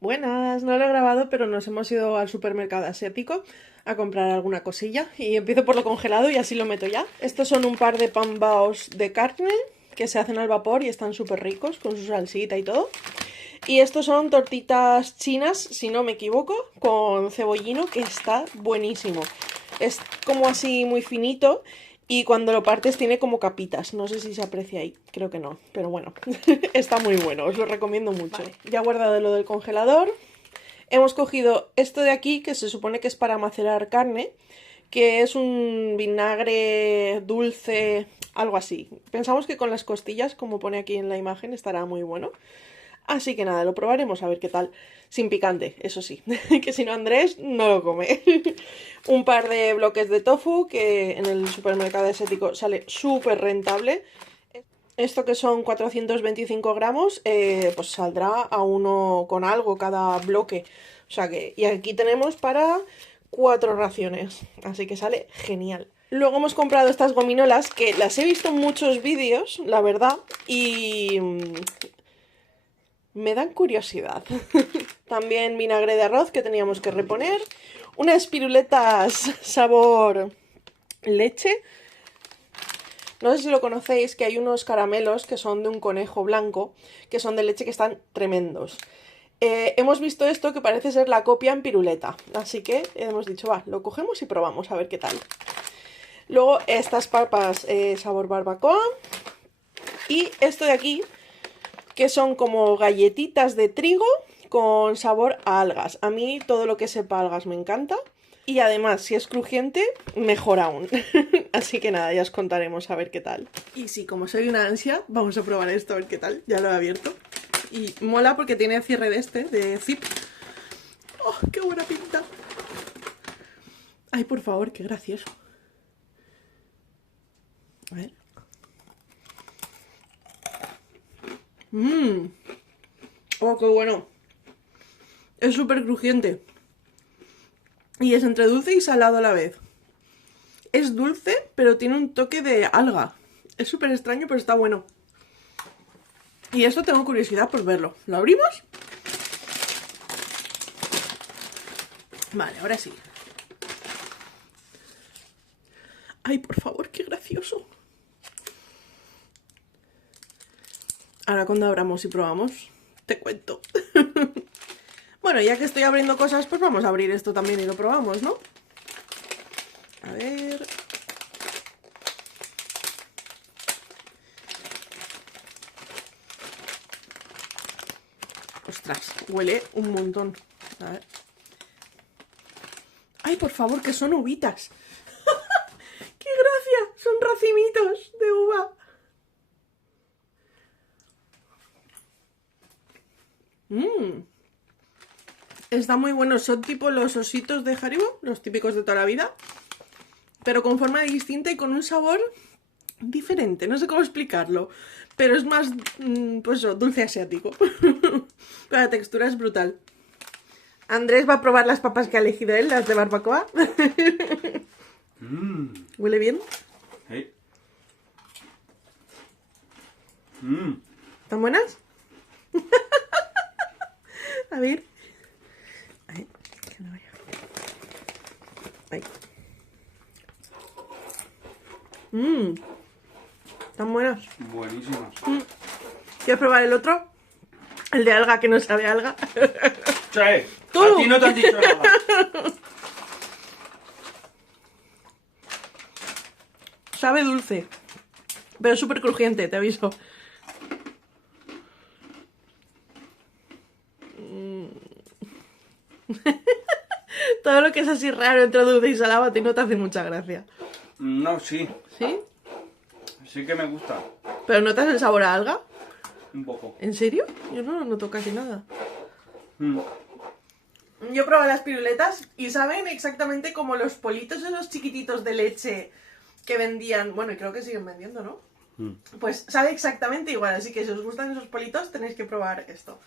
Buenas, no lo he grabado, pero nos hemos ido al supermercado asiático a comprar alguna cosilla y empiezo por lo congelado y así lo meto ya. Estos son un par de pan baos de carne que se hacen al vapor y están súper ricos con su salsita y todo. Y estos son tortitas chinas, si no me equivoco, con cebollino, que está buenísimo. Es como así muy finito y cuando lo partes tiene como capitas. No sé si se aprecia ahí, creo que no, pero bueno, está muy bueno, os lo recomiendo mucho. Vale, ya he guardado lo del congelador. Hemos cogido esto de aquí, que se supone que es para macerar carne, que es un vinagre dulce, algo así. Pensamos que con las costillas, como pone aquí en la imagen, estará muy bueno. Así que nada, lo probaremos a ver qué tal. Sin picante, eso sí, que si no Andrés no lo come. Un par de bloques de tofu, que en el supermercado asiático sale súper rentable. Esto que son 425 gramos, pues saldrá a uno con algo cada bloque. O sea que, y aquí tenemos para 4 raciones, así que sale genial. Luego hemos comprado estas gominolas, que las he visto en muchos vídeos, la verdad, y me dan curiosidad. También vinagre de arroz que teníamos que reponer. Unas piruletas sabor leche. No sé si lo conocéis, que hay unos caramelos que son de un conejo blanco, que son de leche, que están tremendos. Hemos visto esto que parece ser la copia en piruleta. Así que hemos dicho, va, lo cogemos y probamos a ver qué tal. Luego estas papas sabor barbacoa. Y esto de aquí, que son como galletitas de trigo con sabor a algas. A mí todo lo que sepa algas me encanta. Y además, si es crujiente, mejor aún. Así que nada, ya os contaremos a ver qué tal. Y sí, como soy una ansia, vamos a probar esto a ver qué tal. Ya lo he abierto. Y mola porque tiene cierre de zip. ¡Oh, qué buena pinta! Ay, por favor, qué gracioso. A ver. ¡Oh, qué bueno! Es súper crujiente. Y es entre dulce y salado a la vez. Es dulce, pero tiene un toque de alga. Es súper extraño, pero está bueno. Y esto tengo curiosidad por verlo. ¿Lo abrimos? Vale, ahora sí. Ay, por favor, qué gracioso. Ahora cuando abramos y probamos, te cuento. Bueno, ya que estoy abriendo cosas, pues vamos a abrir esto también y lo probamos, ¿no? A ver... Ostras, huele un montón. A ver. ¡Ay, por favor, que son uvitas! ¡Qué gracia! Son racimitos de uva. Está muy bueno. Son tipo los ositos de Haribo, los típicos de toda la vida, pero con forma distinta y con un sabor diferente. No sé cómo explicarlo, pero es más, pues eso, dulce asiático. Pero la textura es brutal. Andrés va a probar las papas que ha elegido él, las de barbacoa. ¿Huele bien? Sí. ¿Están buenas? A ver. Ay, que no vaya. Ay. ¿Están buenas? Buenísimas. ¿Quieres probar el otro? El de alga, que no sabe a alga. Sí, ¡Tú! a ti no te han dicho nada. Sabe dulce, pero es súper crujiente, te aviso. Todo lo que es así raro entre dulce y salado a ti no te hace mucha gracia. No, sí. ¿Sí? Sí que me gusta. ¿Pero notas el sabor a alga? Un poco. ¿En serio? Yo no lo noto casi nada. Yo probé las piruletas y saben exactamente como los politos esos chiquititos de leche que vendían, bueno, y creo que siguen vendiendo, ¿no? Pues sabe exactamente igual, así que si os gustan esos politos tenéis que probar esto.